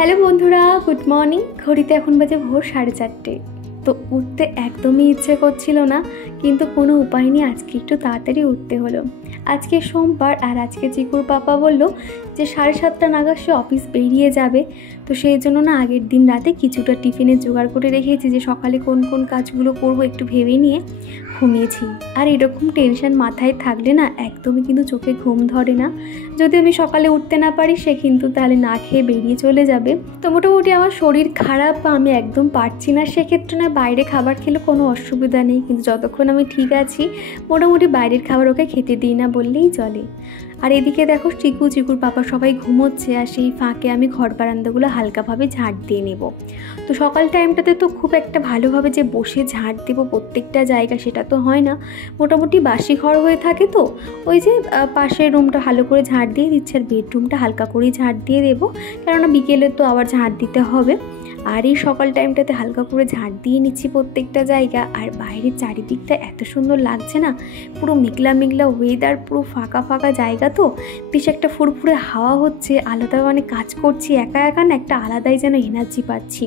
Hello বন্ধুরা, good morning. ঘড়িতে এখন বাজে ভোর 4:30। তো উঠতে একদমই ইচ্ছে করছিল না, কিন্তু কোনো উপায় নেই, আজকে একটু তাড়াতাড়ি উঠতে হলো। আজকে সোমবার, আর আজকে চিকুর পাপা বলল যে 7:30 নাগাদ সে অফিস বেরিয়ে যাবে। তো সেই জন্য না আগের দিন রাতে কিছুটা টিফিনে জোগাড় করে রেখেছি, যে সকালে কোন কোন কাজগুলো করব একটু ভেবে নিয়ে ঘুমিয়েছি। আর এরকম টেনশন মাথায় থাকলে না একদমই কিন্তু চোখে ঘুম ধরে না। যদি আমি সকালে উঠতে না পারি, সে কিন্তু তাহলে না খেয়ে বেরিয়ে চলে যাবে। তো মোটামুটি আমার শরীর খারাপ বা আমি একদম পারছি না, সেক্ষেত্রে না বাইরে খাবার খেলে কোনো অসুবিধা নেই, কিন্তু যতক্ষণ আমি ঠিক আছি মোটামুটি বাইরের খাবার ওকে খেতে দিই না বললেই চলে। আর এদিকে দেখো চিকুর পাপা সবাই ঘুমোচ্ছে, আর সেই ফাঁকে আমি ঘর বারান্দাগুলো হালকাভাবে ঝাঁট দিয়ে নেব। তো সকাল টাইমটাতে তো খুব একটা ভালোভাবে যে বসে ঝাঁট দেবো প্রত্যেকটা জায়গা, সেটা তো হয় না। মোটামুটি বাসি ঘর হয়ে থাকে, তো ওই যে পাশের রুমটা ভালো করে ঝাঁট দিয়ে দিচ্ছে, আর বেডরুমটা হালকা করেই ঝাঁট দিয়ে দেবো, কেননা বিকেলে তো আবার ঝাঁট দিতে হবে। আর এই সকাল টাইমটাতে হালকা করে ঝাঁট দিয়ে নিচ্ছি প্রত্যেকটা জায়গা। আর বাইরের চারিদিকটা এত সুন্দর লাগছে না, পুরো মেঘলা মেঘলা ওয়েদার, পুরো ফাঁকা ফাঁকা জায়গা, তো বেশ একটা ফুরফুরে হাওয়া হচ্ছে, আলাদা মানে কাজ করছি একা একা না, একটা আলাদাই যেন এনার্জি পাচ্ছি।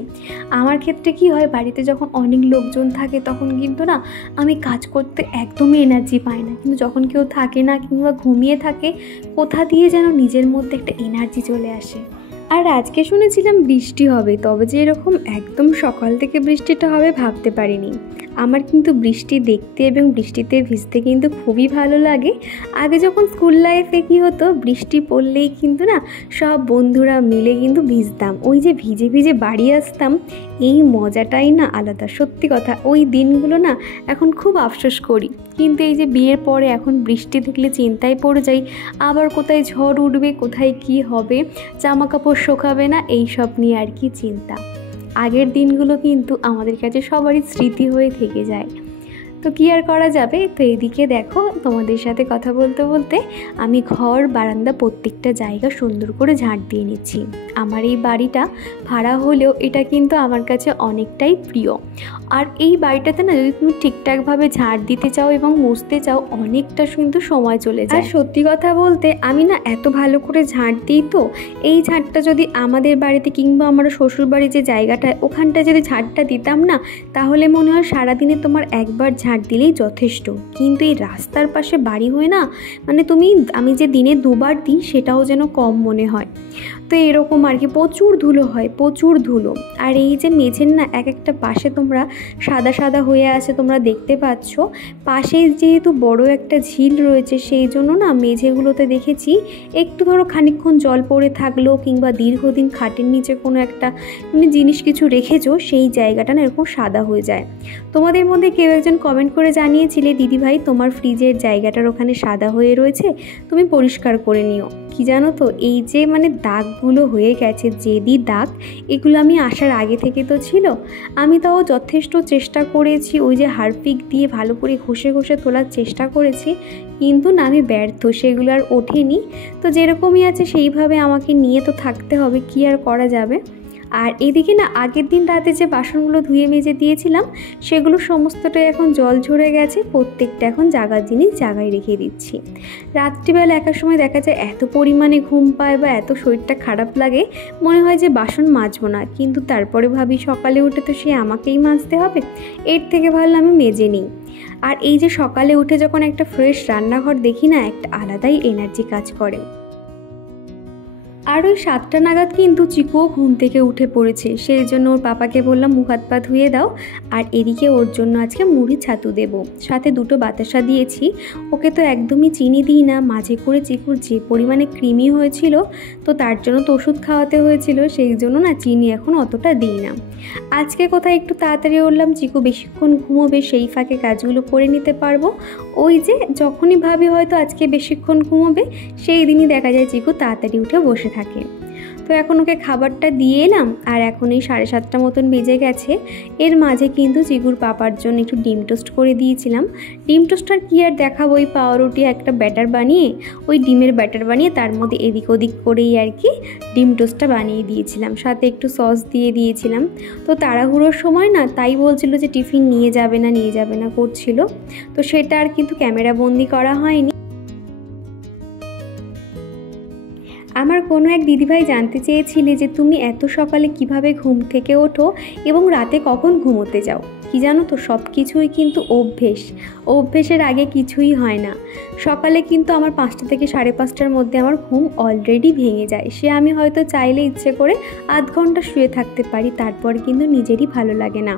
আমার ক্ষেত্রে কি হয়, বাড়িতে যখন অনেক লোকজন থাকে তখন কিন্তু না আমি কাজ করতে একদমই এনার্জি পাই না, কিন্তু যখন কেউ থাকে না কিংবা ঘুমিয়ে থাকে, কোথা দিয়ে যেন নিজের মধ্যে একটা এনার্জি চলে আসে। আর আজকে শুনেছিলাম বৃষ্টি হবে, তবে যে এরকম একদম সকাল থেকে বৃষ্টিটা হবে ভাবতে পারিনি। আমার কিন্তু বৃষ্টি দেখতে এবং বৃষ্টিতে ভিজতে কিন্তু খুবই ভালো লাগে। আগে যখন স্কুল লাইফে কী হতো, বৃষ্টি পড়লেই কিন্তু না সব বন্ধুরা মিলে কিন্তু ভিজতাম, ওই যে ভিজে ভিজে বাড়ি আসতাম, এই মজাটাই না আলাদা। সত্যি কথা, ওই দিনগুলো না এখন খুব আফসোস করি। কিন্তু এই যে বিয়ের পরে এখন বৃষ্টি দেখলে চিন্তায় পড়ে যাই, আবার কোথায় ঝড় উঠবে, কোথায় কি হবে, জামা কাপড় শোকাবে না, এই সব নিয়ে আর কি চিন্তা। আগের দিনগুলো কিন্তু আমাদের কাছে সবারই স্মৃতি হয়ে থেকে যায়। তো কী আর করা যাবে। তো এদিকে দেখো, তোমাদের সাথে কথা বলতে বলতে আমি ঘর বারান্দা প্রত্যেকটা জায়গা সুন্দর করে ঝাঁট দিয়ে নিচ্ছি। আমার এই বাড়িটা ভাড়া হলেও এটা কিন্তু আমার কাছে অনেকটাই প্রিয়। আর এই বাড়িটাতে না যদি তুমি ঠিকঠাকভাবে ঝাঁট দিতে চাও এবং মুছতে চাও, অনেকটা কিন্তু সময় চলে যায়। আর সত্যি কথা বলতে আমি না এত ভালো করে ঝাঁট দিই, তো এই ঝাঁটটা যদি আমাদের বাড়িতে কিংবা আমার শ্বশুরবাড়ির যে জায়গাটায়, ওখানটা যদি ঝাঁটটা দিতাম না, তাহলে মনে হয় সারাদিনে তোমার একবার ঝাঁট দিলেই যথেষ্ট। কিন্তু এই রাস্তার পাশে বাড়ি হয়ে না, মানে আমি যে দিনে 2বার দিই সেটাও যেন কম মনে হয়। তো এরকম আর কি, প্রচুর ধুলো হয়, প্রচুর ধুলো। আর এই যে মেঝের না এক একটা পাশে তোমরা সাদা সাদা হয়ে আছে, তোমরা দেখতে পাচ্ছ। পাশেই যেহেতু বড় একটা ঝিল রয়েছে, সেই জন্য না মেঝেগুলোতে দেখেছি একটু ধরো খানিকক্ষণ জল পড়ে থাকলো কিংবা দীর্ঘদিন খাটের নিচে কোনো একটা জিনিস কিছু রেখেছো, সেই জায়গাটা না এরকম সাদা হয়ে যায়। তোমাদের মধ্যে কেউ একজন কমেন্ট করে জানিয়েছিলে, দিদিভাই তোমার ফ্রিজের জায়গাটার ওখানে সাদা হয়ে রয়েছে, তুমি পরিষ্কার করে নিও। কি জানো তো, এই যে দাগগুলো হয়ে গেছে, জেদি দাগ, এগুলো আমি আসার আগে থেকে তো ছিল। আমি তাও যথেষ্ট চেষ্টা করেছি, ওই যে হারপিক দিয়ে ভালো করে ঘষে ঘষে তোলার চেষ্টা করেছি, কিন্তু না আমি ব্যর্থ, সেগুলো আর ওঠেনি। তো যেরকমই আছে সেইভাবে আমাকে নিয়ে তো থাকতে হবে, কি আর করা যাবে। আর এদিকে না আগের দিন রাতে যে বাসনগুলো ধুয়ে মেজে দিয়েছিলাম, সেগুলো সমস্তটাই এখন জল ঝরে গেছে, প্রত্যেকটা এখন জায়গার জিনিস জায়গায় রেখে দিচ্ছি। রাত্রিবেলা একার সময় দেখা যায় এত পরিমাণে ঘুম পায় বা এত শরীরটা খারাপ লাগে, মনে হয় যে বাসন মাজবো না, কিন্তু তারপরে ভাবি সকালে উঠে তো সে আমাকেই মাজতে হবে, এর থেকে ভালো আমি মেজে নিই। আর এই যে সকালে উঠে যখন একটা ফ্রেশ রান্নাঘর দেখি না, একটা আলাদাই এনার্জি কাজ করে। আর ওই 7টা নাগাদ কিন্তু চিকুও ঘুম থেকে উঠে পড়েছে, সেই জন্য ওর পাপাকে বললাম মুখ হাত পা ধুয়ে দাও। আর এদিকে ওর জন্য আজকে মুড়ি ছাতু দেবো, সাথে 2টো বাতাসা দিয়েছি। ওকে তো একদমই চিনি দিই না, মাঝে করে চিকুর যে পরিমাণে কৃমি হয়েছিল, তো তার জন্য তো ওষুধ খাওয়াতে হয়েছিল, সেই জন্য না চিনি এখন অতটা দিই না। আজকে কোথায় একটু তাড়াতাড়ি উঠলাম, চিকু বেশিক্ষণ ঘুমোবে, সেই ফাঁকে কাজগুলো করে নিতে পারবো। ওই যে যখনই ভাবি হয়তো আজকে বেশিক্ষণ ঘুমোবে, সেই দিনই দেখা যায় চিকু তাড়াতাড়ি উঠে বসে থাকে। তো এখন ওকে খাবারটা দিয়ে এলাম, আর এখন এই 7:30 মতন বেজে গেছে। এর মাঝে কিন্তু চিকুর পাপার জন্য একটু ডিম টোস্ট করে দিয়েছিলাম। ডিম টোস্টটার কি আর দেখাবো, ওই পাউরুটি একটা ব্যাটার বানিয়ে, ওই ডিমের ব্যাটার বানিয়ে তার মধ্যে এদিক ওদিক করেই আর কি ডিম টোস্টটা বানিয়ে দিয়েছিলাম, সাথে একটু সস দিয়ে দিয়েছিলাম। তো তাড়াহুড়োর সময় না তাই বলছিল যে টিফিন নিয়ে যাবে না করছিল, তো সেটা আর কিন্তু ক্যামেরা বন্দি করা হয়নি। আমার কোনো এক দিদিভাই জানতে চেয়েছিলে যে তুমি এত সকালে কিভাবে ঘুম থেকে ওঠো এবং রাতে কখন ঘুমোতে যাও। কি জানো তো, সব কিছুই কিন্তু অভ্যেসের আগে কিছুই হয় না। সকালে কিন্তু আমার 5টা থেকে 5:30টার মধ্যে আমার ঘুম অলরেডি ভেঙে যায়। সে আমি হয়তো চাইলে ইচ্ছে করে আধ ঘন্টা শুয়ে থাকতে পারি, তারপর কিন্তু নিজেরই ভালো লাগে না।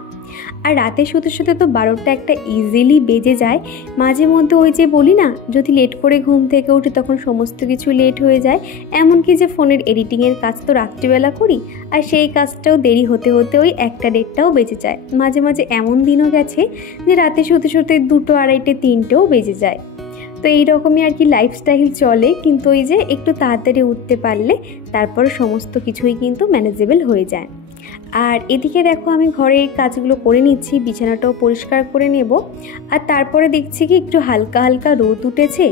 আর রাতে শুতে শুতে তো 12টা একটা ইজিলি বেজে যায়। মাঝে মধ্যে ওই যে বলি না, যদি লেট করে ঘুম থেকে উঠি তখন সমস্ত কিছু লেট হয়ে যায়। এমনকি যে ফোনের এডিটিংয়ের কাজ তো রাত্রিবেলা করি, আর সেই কাজটাও দেরি হতে হতে ওই 1টা-1:30টাও বেজে যায়। মাঝে মাঝে এমন দিনও গেছে যে রাতে শুতে শুতে 2টো, 2:30, 3টেও বেজে যায়। তো এইরকমই আর কি লাইফস্টাইল চলে। কিন্তু ওই যে একটু তাড়াতাড়ি উঠতে পারলে তারপর সমস্ত কিছুই কিন্তু ম্যানেজেবল হয়ে যায়। আর এদিকে দেখো আমি ঘরের কাজগুলো করে নিচ্ছি, বিছানাটাও পরিষ্কার করে নেব। আর তারপরে দেখছি কি একটু হালকা হালকা রোদ উঠেছে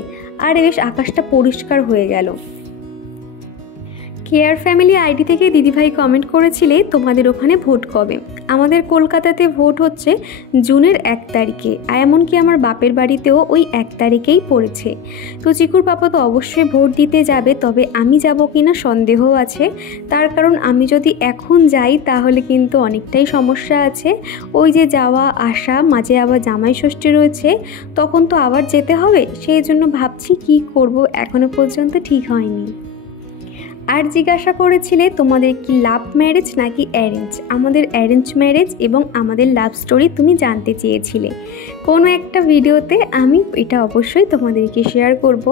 আর বেশ আকাশটা পরিষ্কার হয়ে গেল। কেয়ার ফ্যামিলি আইডি থেকে দিদিভাই কমেন্ট করেছিলে তোমাদের ওখানে ভোট কবে। আমাদের কলকাতাতে ভোট হচ্ছে জুনের 1 তারিখে, আর এমনকি আমার বাপের বাড়িতেও ওই 1 তারিখেই পড়েছে। তো চিকুর পাপা তো অবশ্যই ভোট দিতে যাবে, তবে আমি যাব কিনা সন্দেহ আছে। তার কারণ আমি যদি এখন যাই তাহলে কিন্তু অনেকটাই সমস্যা আছে। ওই যে যাওয়া আসা, মাঝে আবার জামাই ষষ্ঠী রয়েছে, তখন তো আবার যেতে হবে। সেই জন্য ভাবছি কি করব, এখনো পর্যন্ত ঠিক হয়নি। আর জিজ্ঞাসা করেছিলে তোমাদের কি লাভ ম্যারেজ নাকি অ্যারেঞ্জ। আমাদের অ্যারেঞ্জ ম্যারেজ এবং আমাদের লাভ স্টোরি তুমি জানতে চেয়েছিলে কোনো একটা ভিডিওতে, আমি এটা অবশ্যই তোমাদেরকে শেয়ার করব।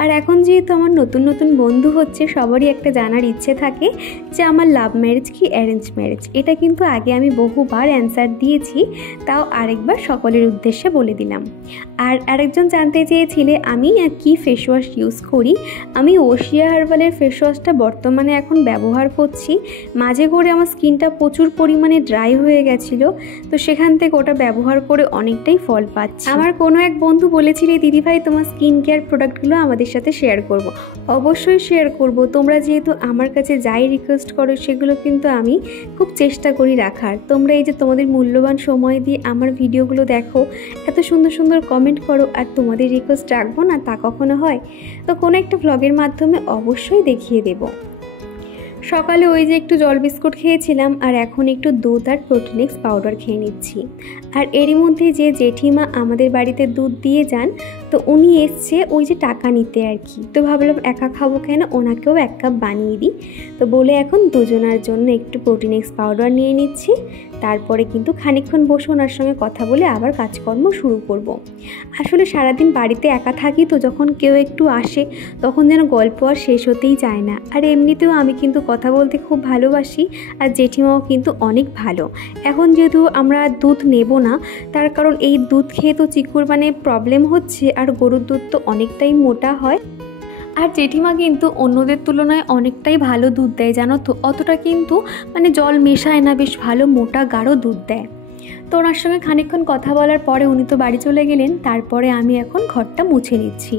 আর এখন যেহেতু আমার নতুন নতুন বন্ধু হচ্ছে, সবারই একটা জানার ইচ্ছে থাকে যে আমার লাভ ম্যারেজ কি অ্যারেঞ্জ ম্যারেজ। এটা কিন্তু আগে আমি বহুবার অ্যান্সার দিয়েছি, তাও আরেকবার সকলের উদ্দেশ্যে বলে দিলাম। আর আরেকজন জানতে চেয়েছিলে আমি কি ফেস ওয়াশ ইউজ করি। আমি ওশিয়া হার্বালের ফেস ওয়াশটা বর্তমানে এখন ব্যবহার করছি। মাঝে করে আমার স্কিনটা প্রচুর পরিমাণে ড্রাই হয়ে গেছিলো, তো সেখান থেকে ওটা ব্যবহার করে অনেকটাই ফল পাচ্ছি। আমার কোনো এক বন্ধু বলেছিলে দিদিভাই তোমার স্কিন কেয়ার প্রোডাক্টগুলো আমাদের সাথে শেয়ার করব। অবশ্যই শেয়ার করব। তোমরা যেহেতু আমার কাছে যাই রিকোয়েস্ট করো সেগুলো কিন্তু আমি খুব চেষ্টা করি রাখার। তোমরা এই যে তোমাদের মূল্যবান সময় দিয়ে আমার ভিডিওগুলো দেখো, এত সুন্দর সুন্দর কমেন্ট করো, আর তোমাদের রিকোয়েস্ট রাখবো না তা কখনো হয়? তো কোনো একটা ভ্লগের মাধ্যমে অবশ্যই দেখিয়ে দেবো। সকালে ওই যে একটু জল বিস্কুট খেয়েছিলাম, আর এখন একটু দুধ আর প্রোটিনিক্স পাউডার খেয়ে নিচ্ছি। আর এরই মধ্যে যে জেঠিমা আমাদের বাড়িতে দুধ দিয়ে যান, তো উনি এসছে ওই যে টাকা নিতে আর কি। তো ভাবলাম একা খাবো কেন, ওনাকেও 1 কাপ বানিয়ে দিই। তো বলে এখন দুজনার জন্য একটু প্রোটিনিক্স পাউডার নিয়ে নিচ্ছি। তারপরে কিন্তু খানিকক্ষণ বসে ওনার সঙ্গে কথা বলে আবার কাজকর্ম শুরু করব। আসলে সারাদিন বাড়িতে একা থাকি, তো যখন কেউ একটু আসে তখন যেন গল্প আর শেষ হতেই চায় না। আর এমনিতেও আমি কিন্তু কথা বলতে খুব ভালোবাসি, আর জেঠিমাও কিন্তু অনেক ভালো। এখন যেহেতু আমরা দুধ নেব না, তার কারণ এই দুধ খেয়ে তো চিকুর মানে প্রবলেম হচ্ছে, আর গরুর দুধ তো অনেকটাই মোটা হয়। আর জেঠিমা কিন্তু অন্যদের তুলনায় অনেকটাই ভালো দুধ দেয় জানো তো, অতটা কিন্তু মানে জল মেশায় না, বেশ ভালো মোটা গাঢ় দুধ দেয়। তো ওনার সঙ্গে খানিকক্ষণ কথা বলার পরে উনি তো বাড়ি চলে গেলেন। তারপরে আমি এখন ঘরটা মুছে নিচ্ছি।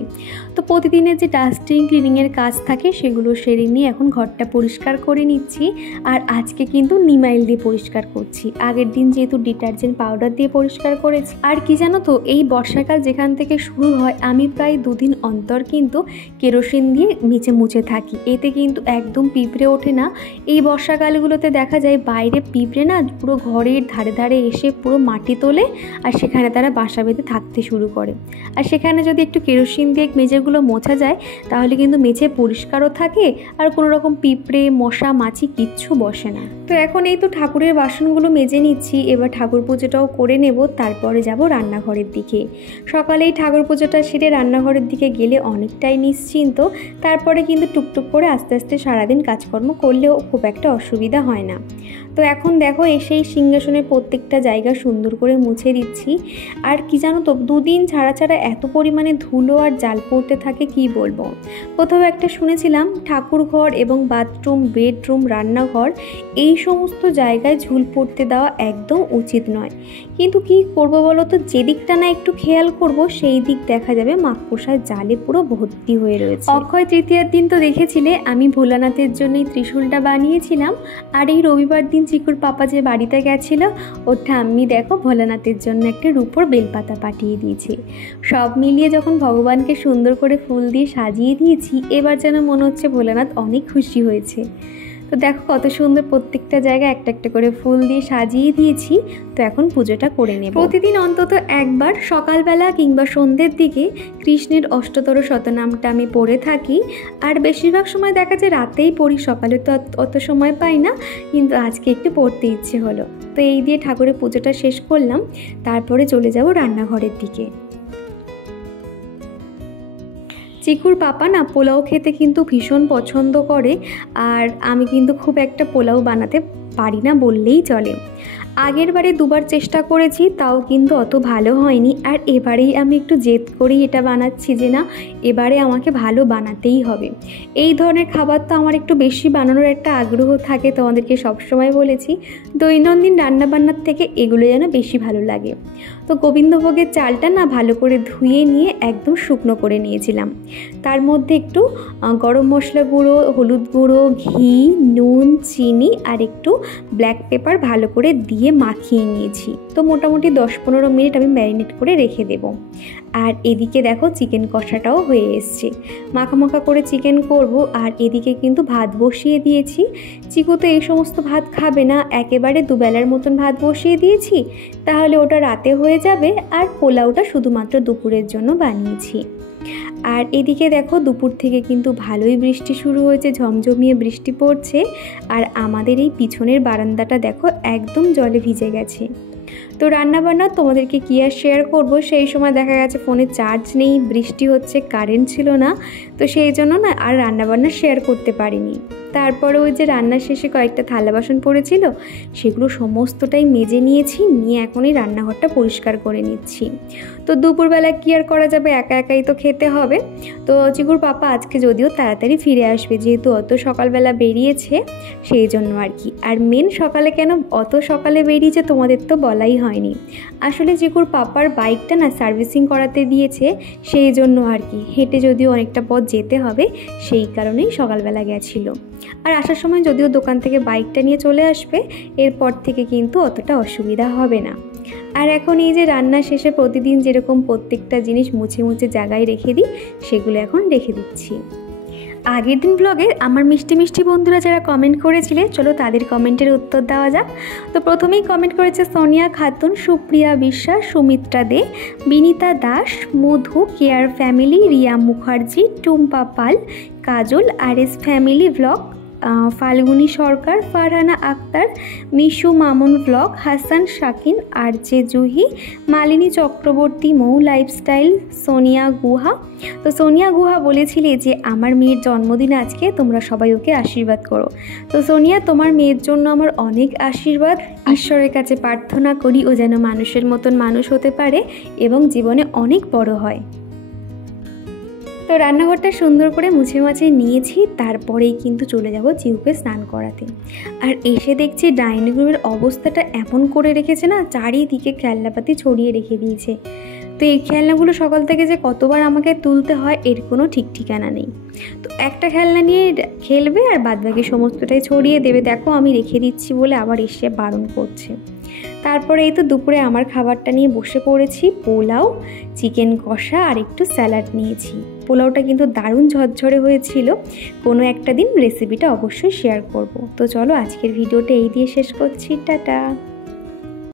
তো প্রতিদিনের যে ডাস্টিং ক্লিনিংয়ের কাজ থাকে সেগুলো সেরে নিয়ে এখন ঘরটা পরিষ্কার করে নিচ্ছি। আর আজকে কিন্তু নিমাইল দিয়ে পরিষ্কার করছি, আগের দিন যেহেতু ডিটারজেন্ট পাউডার দিয়ে পরিষ্কার করেছি। আর কি জানো তো, এই বর্ষাকাল যেখান থেকে শুরু হয় আমি প্রায় 2 দিন অন্তর কিন্তু কেরোসিন দিয়ে নিচে মুছে থাকি। এতে কিন্তু একদম পিঁপড়ে ওঠে না। এই বর্ষাকালগুলোতে দেখা যায় বাইরে পিঁপড়ে না পুরো ঘরের ধারে ধারে এসে পুরো মাটি তোলে, আর সেখানে তারা বাসা বেঁধে থাকতে শুরু করে। আর সেখানে যদি একটু কেরোসিন দিয়ে মেঝেগুলো মোছা যায় তাহলে কিন্তু মেঝে পরিষ্কারও থাকে, আর কোনো রকম পিঁপড়ে মশা মাছি কিচ্ছু বসে না। তো এখন এই তো ঠাকুরের বাসনগুলো মেজে নিচ্ছি, এবার ঠাকুর পুজোটাও করে নেব, তারপরে যাব রান্নাঘরের দিকে। সকালেই ঠাকুর পুজোটা সেরে রান্নাঘরের দিকে গেলে অনেকটাই নিশ্চিন্ত। তারপরে কিন্তু টুকটুক করে আস্তে আস্তে সারাদিন কাজকর্ম করলেও খুব একটা অসুবিধা হয় না। তো এখন দেখো এসেই সিংহাসনের প্রত্যেকটা জায়গা সুন্দর করে মুছে দিচ্ছি। আর কি জানো তো, 2 দিন ছাড়া ছাড়া এত পরিমাণে ধুলো আর জাল পড়তে থাকে কি বলবো। কোথাও একটা শুনেছিলাম ঠাকুর ঘর এবং বাথরুম, বেডরুম, রান্নাঘর এই সমস্ত জায়গায় ঝুল পড়তে দেওয়া একদম উচিত নয়। কিন্তু কি করব বলো তো, যেদিকটা না একটু খেয়াল করব সেই দিক দেখা যাবে মাকড়সার জালে পুরো ভর্তি হয়ে রয়েছে। অক্ষয় তৃতীয়ার দিন তো দেখেছিলে আমি ভোলানাথের জন্য এই ত্রিশূলটা বানিয়েছিলাম। আর এই রবিবার দিন চিকুর পাপা যে বাড়িতে গেছিল ওটা ঠাম্মি দেখো ভোলানাথের জন্য একটা রূপোর বেলপাতা পাঠিয়ে দিয়েছে। সব মিলিয়ে যখন ভগবানকে সুন্দর করে ফুল দিয়ে সাজিয়ে দিয়েছি, এবার যেন মনে হচ্ছে ভোলানাথ অনেক খুশি হয়েছে। তো দেখো কত সুন্দর প্রত্যেকটা জায়গায় একটা একটা করে ফুল দিয়ে সাজিয়ে দিয়েছি। তো এখন পুজোটা করে নেব। প্রতিদিন অন্তত একবার সকালবেলা কিংবা সন্ধ্যের দিকে কৃষ্ণের অষ্টতর শতনামটা আমি পড়ে থাকি। আর বেশিরভাগ সময় দেখা যায় রাতেই পড়ি, সকালে তো অত সময় পাই না, কিন্তু আজকে একটু পড়তে ইচ্ছে হলো। তো এই দিয়ে ঠাকুরের পুজোটা শেষ করলাম, তারপরে চলে যাব রান্নাঘরের দিকে। চিকুর পাপা না পোলাও খেতে কিন্তু ভীষণ পছন্দ করে, আর আমি কিন্তু খুব একটা পোলাও বানাতে পারি না বললেই চলে। আগের বারে দুবার চেষ্টা করেছি, তাও কিন্তু অত ভালো হয়নি। আর এবারেই আমি একটু জেদ করেই এটা বানাচ্ছি যে না, এবারে আমাকে ভালো বানাতেই হবে। এই ধরনের খাবার তো আমার একটু বেশি বানানোর একটা আগ্রহ থাকে, তোমাদেরকে সবসময় বলেছি। দৈনন্দিন রান্নাবান্নার থেকে এগুলো যেন বেশি ভালো লাগে। তো গোবিন্দভোগের চালটা না ভালো করে ধুয়ে নিয়ে একদম শুকনো করে নিয়েছিলাম। তার মধ্যে একটু গরম মশলা গুঁড়ো, হলুদ গুঁড়ো, ঘি, নুন, চিনি আর একটু ব্ল্যাক পেপার ভালো করে দিয়ে মাখিয়ে নিয়েছি। তো মোটামুটি 10-15 মিনিট আমি ম্যারিনেট করে রেখে দেব। আর এদিকে দেখো চিকেন কষাটাও হয়ে এসছে। মাখা মাখা করে চিকেন করব। আর এদিকে কিন্তু ভাত বসিয়ে দিয়েছি। চিকু তো এই সমস্ত ভাত খাবে না, একেবারে দুবেলার মতন ভাত বসিয়ে দিয়েছি, তাহলে ওটা রাতে হয়ে যাবে। আর পোলাওটা শুধুমাত্র দুপুরের জন্য বানিয়েছি। আর এদিকে দেখো দুপুর থেকে কিন্তু ভালোই বৃষ্টি শুরু হয়েছে, ঝমঝমিয়ে বৃষ্টি পড়ছে। আর আমাদের এই পিছনের বারান্দাটা দেখো একদম জলে ভিজে গেছে। তো রান্নাবান্না তোমাদেরকে কি আর শেয়ার করব, সেই সময় দেখা গেছে ফোনে চার্জ নেই, বৃষ্টি হচ্ছে, কারেন্ট ছিল না, তো সেই জন্য না আর রান্নাবান্না শেয়ার করতে পারিনি। তারপরে ওই যে রান্নার শেষে কয়েকটা থালা বাসন পড়েছিল, সেগুলো সমস্তটাই মেজে নিয়েছি, নিয়ে এখন এই রান্নাঘরটা পরিষ্কার করে নিচ্ছি। তো দুপুরবেলা কি আর করা যাবে, একা একাই তো খেতে হবে। তো চিকুর পাপা আজকে যদিও তাড়াতাড়ি ফিরে আসবে, যেহেতু অত সকালবেলা বেরিয়েছে সেই জন্য আর কি। আর মেন সকালে কেন অত সকালে বেরিয়েছে তোমাদের তো বলাই হয়নি। আসলে চিকুর পাপার বাইকটা না সার্ভিসিং করাতে দিয়েছে, সেই জন্য আর কি। হেঁটে যদিও অনেকটা পথ যেতে হবে, সেই কারণেই সকালবেলা গেছিলো। আর আসার সময় যদিও দোকান থেকে বাইকটা নিয়ে চলে আসবে, এরপর থেকে কিন্তু অতটা অসুবিধা হবে না। আর এখন এই যে রান্না শেষে প্রতিদিন যেরকম প্রত্যেকটা জিনিস মুছে মুছে জায়গায় রেখে দিই, সেগুলো এখন রেখে দিচ্ছি। আগের দিন ব্লগে আমার মিষ্টি মিষ্টি বন্ধুরা যারা কমেন্ট করেছিলে, চলো তাদের কমেন্টের উত্তর দেওয়া যাক। তো প্রথমেই কমেন্ট করেছে সোনিয়া খাতুন, সুপ্রিয়া বিশ্বাস, সুমিত্রা দে, বিনীতা দাস, মধু, কেয়ার ফ্যামিলি, রিয়া মুখার্জি, টুম্পা পাল, কাজল, আরএস ফ্যামিলি ব্লগ, ফাল্গুনি সরকার, ফারহানা আক্তার, মিশু মামুন ব্লগ, হাসান শাকিন, আরজে জুহি, মালিনী চক্রবর্তী, মৌ লাইফস্টাইল, সোনিয়া গুহা। তো সোনিয়া গুহা বলেছিলে যে আমার মেয়ের জন্মদিন আজকে, তোমরা সবাই ওকে আশীর্বাদ করো। তো সোনিয়া, তোমার মেয়ের জন্য আমার অনেক আশীর্বাদ। ঈশ্বরের কাছে প্রার্থনা করি ও যেন মানুষের মতন মানুষ হতে পারে এবং জীবনে অনেক বড় হয়। তো রান্নাঘরটা সুন্দর করে মুছে মাছে নিয়েছি, তারপরেই কিন্তু চলে যাব চিউকে স্নান করাতে। আর এসে দেখছি ডাইনিং রুমের অবস্থাটা এমন করে রেখেছে না, চারিদিকে খেলনাপাতি ছড়িয়ে রেখে দিয়েছে। তো এই খেলনাগুলো সকাল থেকে যে কতবার আমাকে তুলতে হয় এর কোনো ঠিক ঠিকানা নেই। তো একটা খেলনা নিয়ে খেলবে আর বাদবাকি সমস্তটাই ছড়িয়ে দেবে। দেখো আমি রেখে দিচ্ছি বলে আবার এসে বারণ করছে। তারপরে এই তো দুপুরে আমার খাবারটা নিয়ে বসে পড়েছি। পোলাও, চিকেন কষা আর একটু স্যালাড নিয়েছি। পোলাওটা কিন্তু দারুণ ঝরঝরে হয়েছিল। কোনো একটা দিন রেসিপিটা অবশ্যই শেয়ার করব। তো চলো আজকের ভিডিওটা এই দিয়ে শেষ করছি, টাটা।